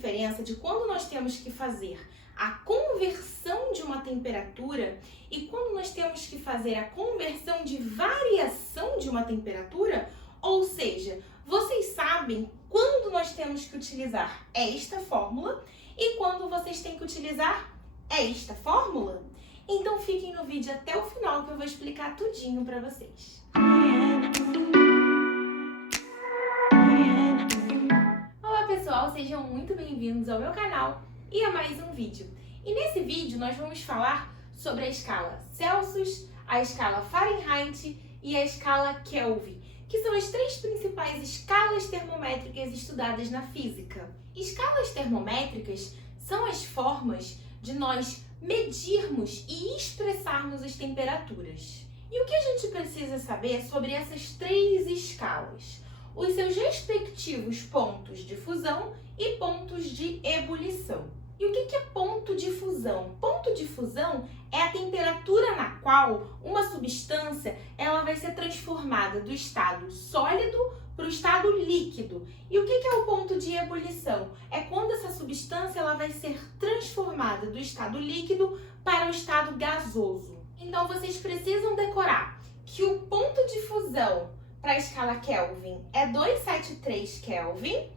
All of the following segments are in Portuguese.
diferença de quando nós temos que fazer a conversão de uma temperatura e quando nós temos que fazer a conversão de variação de uma temperatura? Ou seja, vocês sabem quando nós temos que utilizar esta fórmula e quando vocês têm que utilizar esta fórmula? Então fiquem no vídeo até o final que eu vou explicar tudinho para vocês. Olá pessoal, sejam muito bem-vindos ao meu canal e a mais um vídeo. E nesse vídeo nós vamos falar sobre a escala Celsius, a escala Fahrenheit e a escala Kelvin, que são as três principais escalas termométricas estudadas na física. Escalas termométricas são as formas de nós medirmos e expressarmos as temperaturas. E o que a gente precisa saber sobre essas três escalas? Os seus respectivos pontos de fusão e pontos de ebulição. E o que é ponto de fusão? Ponto de fusão é a temperatura na qual uma substância ela vai ser transformada do estado sólido para o estado líquido. E o que é o ponto de ebulição? É quando essa substância ela vai ser transformada do estado líquido para o estado gasoso. Então vocês precisam decorar que o ponto de fusão para a escala Kelvin é 273 Kelvin,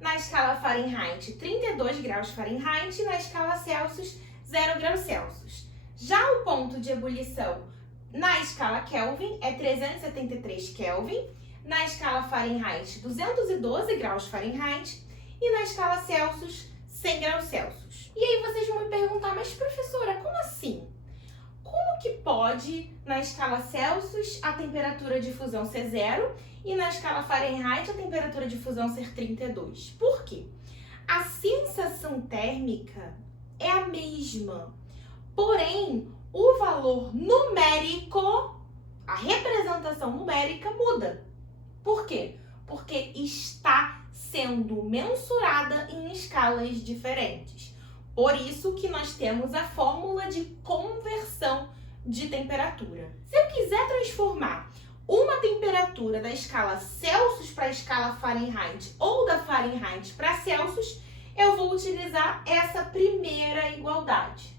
na escala Fahrenheit 32 graus Fahrenheit e na escala Celsius 0 graus Celsius. Já o ponto de ebulição na escala Kelvin é 373 Kelvin, na escala Fahrenheit 212 graus Fahrenheit e na escala Celsius 100 graus Celsius. E aí vocês vão me perguntar, mas professora, como assim? Como que pode, na escala Celsius, a temperatura de fusão ser 0 e na escala Fahrenheit a temperatura de fusão ser 32? Por quê? A sensação térmica é a mesma, porém o valor numérico, a representação numérica muda. Por quê? Porque está sendo mensurada em escalas diferentes. Por isso que nós temos a fórmula de conversão de temperatura. Se eu quiser transformar uma temperatura da escala Celsius para a escala Fahrenheit ou da Fahrenheit para Celsius, eu vou utilizar essa primeira igualdade.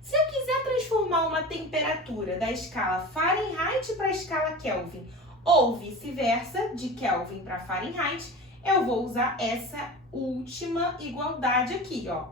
Se eu quiser transformar uma temperatura da escala Fahrenheit para a escala Kelvin ou vice-versa, de Kelvin para Fahrenheit, eu vou usar essa última igualdade aqui, ó.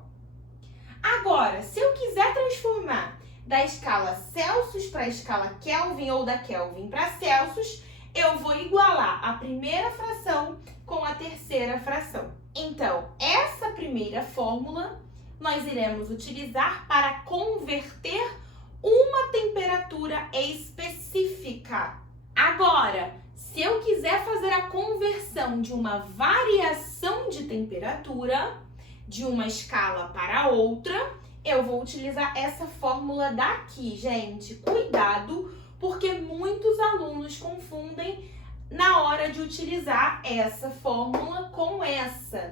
Agora, se eu quiser transformar da escala Celsius para a escala Kelvin ou da Kelvin para Celsius, eu vou igualar a primeira fração com a terceira fração. Então, essa primeira fórmula nós iremos utilizar para converter uma temperatura específica. Agora, se eu quiser fazer a conversão de uma variação de temperatura, de uma escala para outra, eu vou utilizar essa fórmula daqui, gente. Cuidado, porque muitos alunos confundem na hora de utilizar essa fórmula com essa.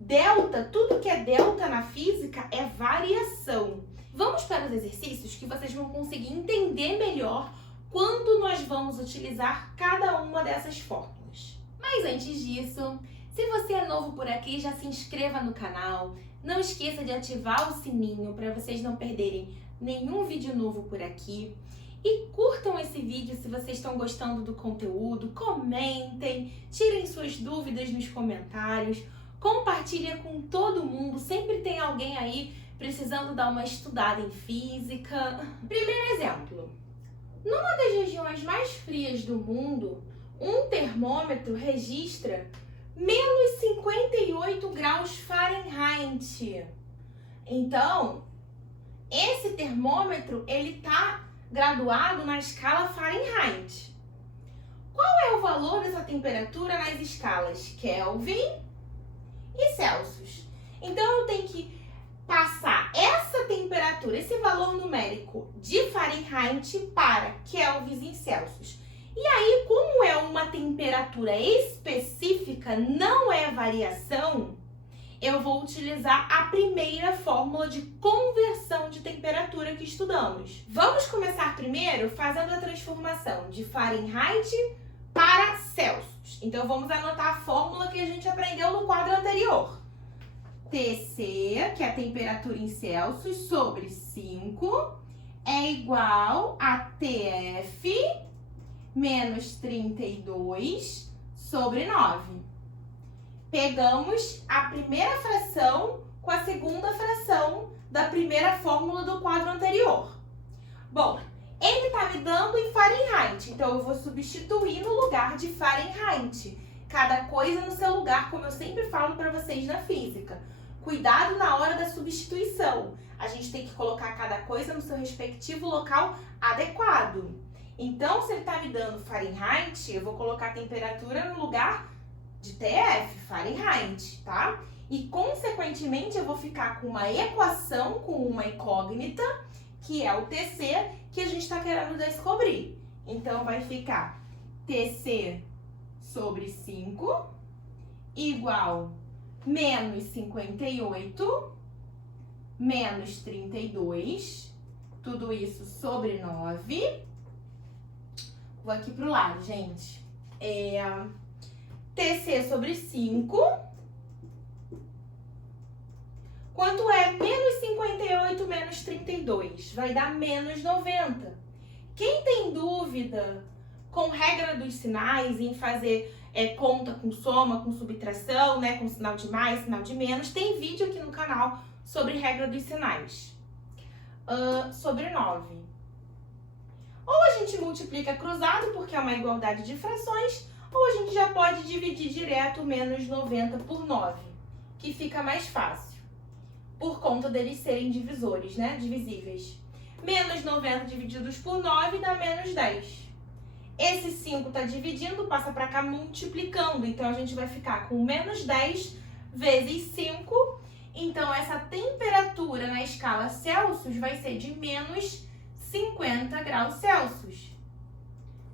Delta, tudo que é delta na física é variação. Vamos para os exercícios que vocês vão conseguir entender melhor quando nós vamos utilizar cada uma dessas fórmulas. Mas antes disso, se você é novo por aqui, já se inscreva no canal. Não esqueça de ativar o sininho para vocês não perderem nenhum vídeo novo por aqui. E curtam esse vídeo se vocês estão gostando do conteúdo. Comentem, tirem suas dúvidas nos comentários. Compartilhem com todo mundo. Sempre tem alguém aí precisando dar uma estudada em física. Primeiro exemplo. Numa das regiões mais frias do mundo, um termômetro registra menos 58 graus Fahrenheit. Então, esse termômetro, ele está graduado na escala Fahrenheit. Qual é o valor dessa temperatura nas escalas Kelvin e Celsius? Então, eu tenho que passar essa temperatura, esse valor numérico de Fahrenheit para Kelvin e Celsius. E aí, como é uma temperatura específica, não é variação, eu vou utilizar a primeira fórmula de conversão de temperatura que estudamos. Vamos começar primeiro fazendo a transformação de Fahrenheit para Celsius. Então, vamos anotar a fórmula que a gente aprendeu no quadro anterior. TC, que é a temperatura em Celsius, sobre 5, é igual a TF menos 32 sobre 9. Pegamos a primeira fração com a segunda fração da primeira fórmula do quadro anterior. Bom, ele está me dando em Fahrenheit, então eu vou substituir no lugar de Fahrenheit. Cada coisa no seu lugar, como eu sempre falo para vocês na física. Cuidado na hora da substituição. A gente tem que colocar cada coisa no seu respectivo local adequado. Então, se ele está me dando Fahrenheit, eu vou colocar a temperatura no lugar de TF, Fahrenheit, tá? E, consequentemente, eu vou ficar com uma equação, com uma incógnita, que é o TC, que a gente está querendo descobrir. Então, vai ficar TC sobre 5 igual menos 58 menos 32, tudo isso sobre 9. Vou aqui pro lado, gente. TC sobre 5. Quanto é menos 58 menos 32? Vai dar menos 90. Quem tem dúvida com regra dos sinais em fazer conta com soma, com subtração, né, com sinal de mais, sinal de menos, tem vídeo aqui no canal sobre regra dos sinais. Sobre 9. Ou a gente multiplica cruzado, porque é uma igualdade de frações, ou a gente já pode dividir direto menos 90 por 9, que fica mais fácil, por conta deles serem divisores, né, divisíveis. Menos 90 divididos por 9 dá menos 10. Esse 5 está dividindo, passa para cá multiplicando, então a gente vai ficar com menos 10 vezes 5. Então, essa temperatura na escala Celsius vai ser de menos 50 graus Celsius.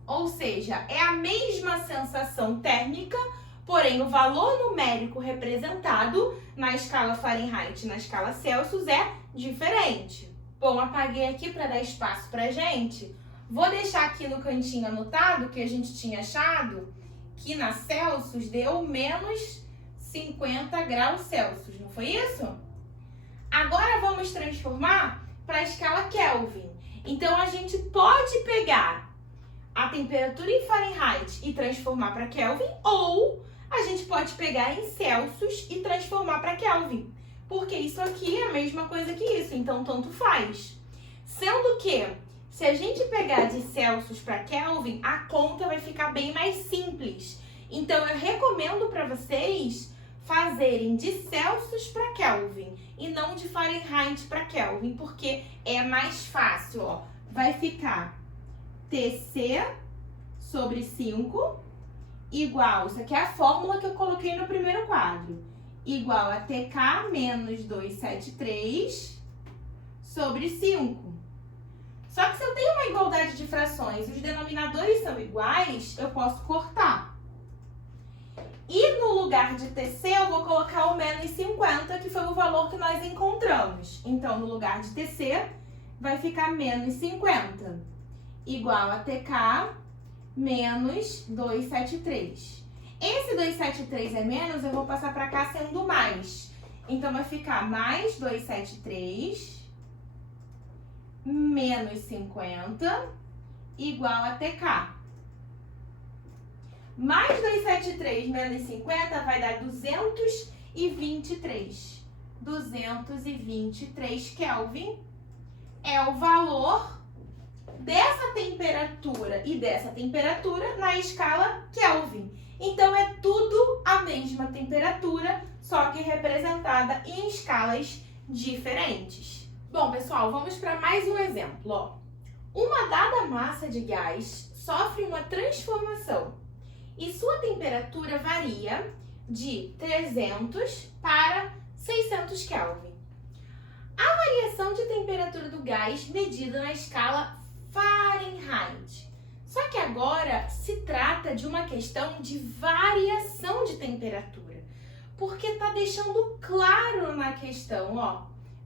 Ou seja, é a mesma sensação térmica, porém o valor numérico representado na escala Fahrenheit e na escala Celsius é diferente. Bom, apaguei aqui para dar espaço para a gente. Vou deixar aqui no cantinho anotado que a gente tinha achado que na Celsius deu menos 50 graus Celsius, não foi isso? Agora vamos transformar para a escala Kelvin. Então, a gente pode pegar a temperatura em Fahrenheit e transformar para Kelvin, ou a gente pode pegar em Celsius e transformar para Kelvin, porque isso aqui é a mesma coisa que isso, então tanto faz. Sendo que, se a gente pegar de Celsius para Kelvin, a conta vai ficar bem mais simples. Então, eu recomendo para vocês fazerem de Celsius para Kelvin e não de Fahrenheit para Kelvin, porque é mais fácil, ó. Vai ficar TC sobre 5 igual, isso aqui é a fórmula que eu coloquei no primeiro quadro, igual a TK menos 273 sobre 5. Só que se eu tenho uma igualdade de frações e os denominadores são iguais, eu posso cortar. E no lugar de TC, eu vou colocar o menos 50, que foi o valor que nós encontramos. Então, no lugar de TC, vai ficar menos 50, igual a TK menos 273. Esse 273 é menos, eu vou passar para cá sendo mais. Então, vai ficar mais 273 menos 50 igual a TK. Mais 273 menos 50 vai dar 223. 223 Kelvin é o valor dessa temperatura e dessa temperatura na escala Kelvin. Então, é tudo a mesma temperatura, só que representada em escalas diferentes. Bom, pessoal, vamos para mais um exemplo. Ó. Uma dada massa de gás sofre uma transformação e sua temperatura varia de 300 para 600 Kelvin. A variação de temperatura do gás medida na escala Fahrenheit. Só que agora se trata de uma questão de variação de temperatura, porque está deixando claro na questão, ó,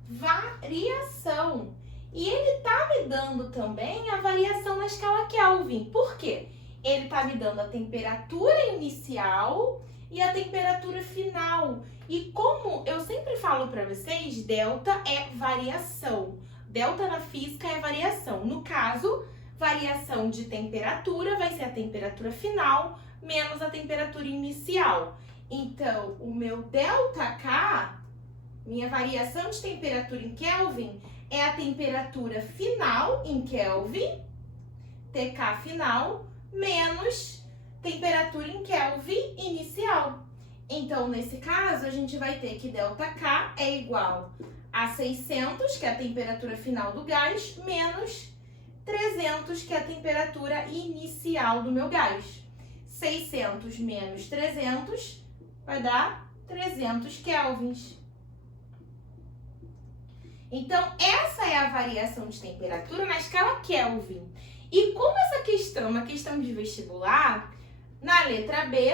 variação. E ele está me dando também a variação na escala Kelvin. Por quê? Ele está me dando a temperatura inicial e a temperatura final. E como eu sempre falo para vocês, delta é variação. Delta na física é variação. No caso, variação de temperatura vai ser a temperatura final menos a temperatura inicial. Então, o meu ΔK, minha variação de temperatura em Kelvin, é a temperatura final em Kelvin, TK final, menos temperatura em Kelvin inicial. Então, nesse caso, a gente vai ter que ΔK é igual a 600, que é a temperatura final do gás, menos 300, que é a temperatura inicial do meu gás. 600 menos 300 vai dar 300 kelvins. Então, essa é a variação de temperatura na escala Kelvin. E como essa questão é uma questão de vestibular, na letra B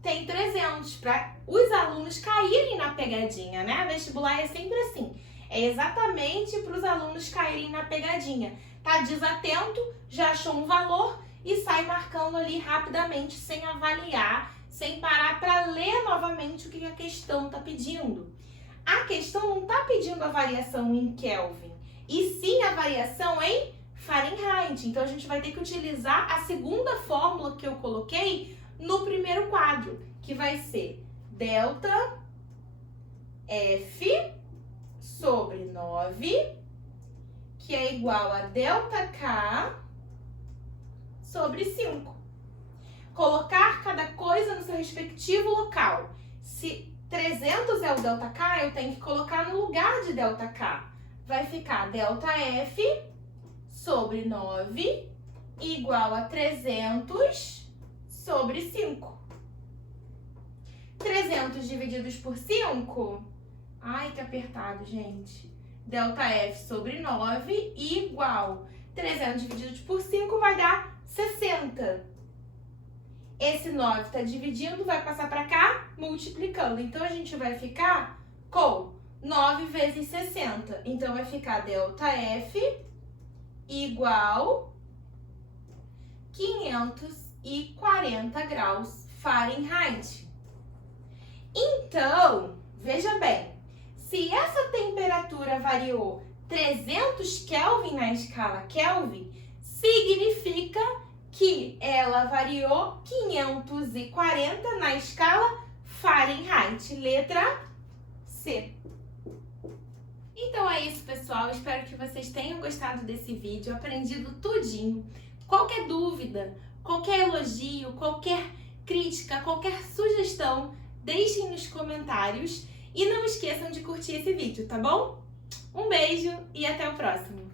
tem 300 para os alunos caírem na pegadinha, né? Vestibular é sempre assim. É exatamente para os alunos caírem na pegadinha. Tá desatento, já achou um valor e sai marcando ali rapidamente, sem avaliar, sem parar para ler novamente o que a questão está pedindo. A questão não está pedindo a variação em Kelvin, e sim a variação em Fahrenheit. Então, a gente vai ter que utilizar a segunda fórmula que eu coloquei no primeiro quadro, que vai ser delta F sobre 9, que é igual a ΔK sobre 5. Colocar cada coisa no seu respectivo local. Se 300 é o ΔK, eu tenho que colocar no lugar de ΔK. Vai ficar ΔF sobre 9 igual a 300 sobre 5. 300 divididos por 5? Ai, que apertado, gente. ΔF sobre 9 igual 300 divididos por 5 vai dar 60. Esse 9 está dividindo, vai passar para cá, multiplicando. Então, a gente vai ficar com 9 vezes 60. Então, vai ficar ΔF igual 540 graus Fahrenheit. Então, veja bem, se essa temperatura variou 300 Kelvin na escala Kelvin, significa que ela variou 540 na escala Fahrenheit. Letra C. Então é isso, pessoal. Espero que vocês tenham gostado desse vídeo, aprendido tudinho. Qualquer dúvida, qualquer elogio, qualquer crítica, qualquer sugestão, deixem nos comentários. E não esqueçam de curtir esse vídeo, tá bom? Um beijo e até o próximo!